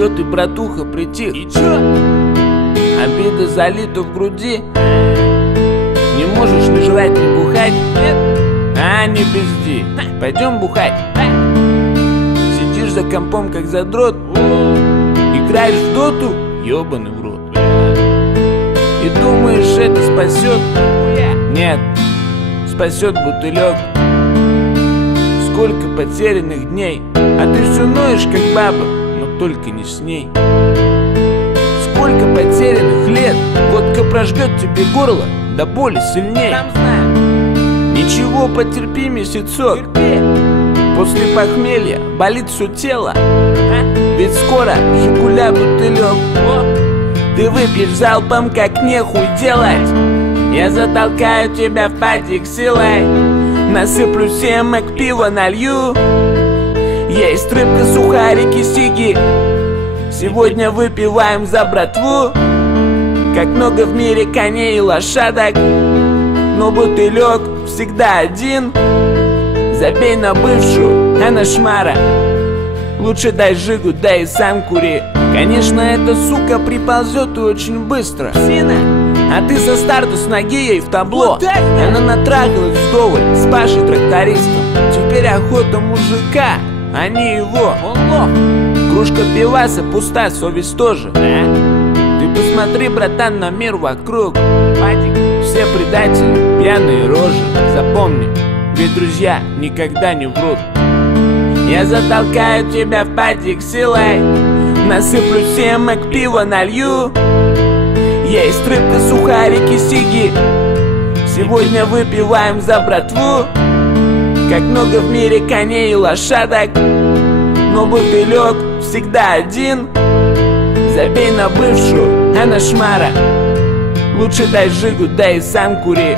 Чё ты, братуха, притих? И чё? Обида залита в груди. Не можешь ни жрать, ни бухать? Нет? А, не пизди. Пойдем бухать. Сидишь за компом, как задрот. Играешь в доту? Ёбаный в рот. И думаешь, это спасет? Нет, спасет бутылек. Сколько потерянных дней, а ты все ноешь, как баба, но только не с ней. Сколько потерянных лет, водка прожгет тебе горло до боли сильней. Ничего, потерпи месяцок. После похмелья болит все тело. Ведь скоро Жигуля бутылек. Ты выпьешь залпом, как нехуй делать. Я затолкаю тебя в падик силой. Насыплю семок, пиво налью. Есть рыбка, сухарики, сиги. Сегодня выпиваем за братву. Как много в мире коней и лошадок, но бутылек всегда один. Забей на бывшую, она шмара. Лучше дай жигу, да и сам кури. Конечно, эта сука приползет и очень быстро. А ты со старту с ноги ей в табло. Она натрахалась вдоволь с Пашей трактористом. Теперь охота мужика, а не его. Он лох. Кружка пиваса пуста, совесть тоже. Ты посмотри, братан, на мир вокруг. Все предатели, пьяные рожи. Запомни, ведь друзья никогда не врут. Я затолкаю тебя в падик силой. Насыплю семок, пиво налью. Есть рыбка, сухарики, сиги. Сегодня выпиваем за братву. Как много в мире коней и лошадок, но бутылек всегда один. Забей на бывшую, она шмара. Лучше дай жигу, да и сам кури.